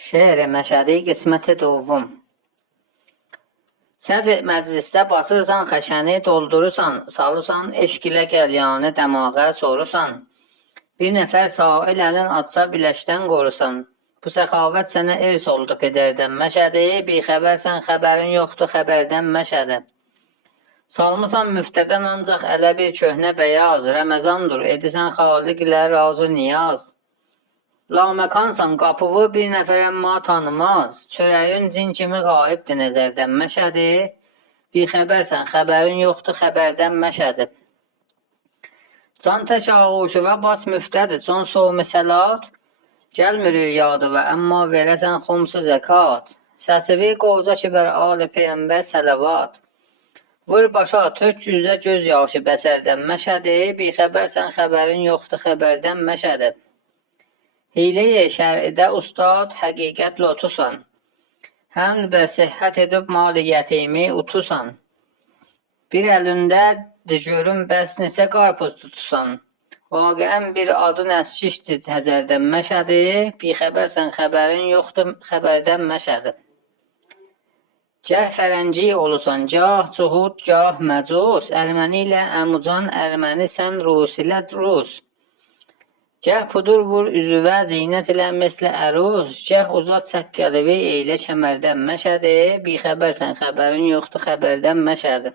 Şehr-i Məşədi qisməti doldum. Sədr məclisdə basırsan xəşəni, doldurursan, salırsan, eşq ilə qəlyanı dəmağa sorusan. Bir nəfər sail əlin atsa biləşdən qorusan. Bu səxavət sənə irs oldu pedərdən Məşədi, bixəbərsən, xəbərin yoxdur xəbərdən Məşədi. Salmısan müftədən ancaq ələ bir köhnə bəyaz, Rəməzandır, edirsən xaliq ilə razı niyaz. Laməkansan qapıvı bir nəfər əmma tanımaz, çörəyin cin kimi qayibdir nəzərdən Məşədi, bixəbərsən, xəbərin yoxdur xəbərdən Məşədi. Can tək ağuşu və bas müftədir, con soğmi səlat, gəlmir yadı və əmma verəsən xumsu zəkat, səsivi qoca ki bər ali peyəmbər sələvat. Vur başa, tök üzə göz yaşı bəsərdən Məşədi, bixəbərsən, xəbərin yoxdur xəbərdən Məşədi. Hiylə-i şər'idə ustad, həqiqət lotusan. Həmd bə səhhət edib mal-i yətimi utusan. Bir əlində görüm bəs neçə qarpız tutusan. Vaqiən bir adın əskişdir təzərdən Məşədi, bixəbərsən, xəbərin yoxdur xəbərdən Məşədi. Gəh fərənci olusan, gah cuhud, gah məcus, Ərməni ilə əmucan, Ərməni sən Rus ilə Rus. Gəh pudur vur üzüvə, zinət ilə məslə əruz, gəh uzat səkkəlivi eylə kəmərdən Məşədi, bixəbərsən, xəbərin yoxdur xəbərdən Məşədi.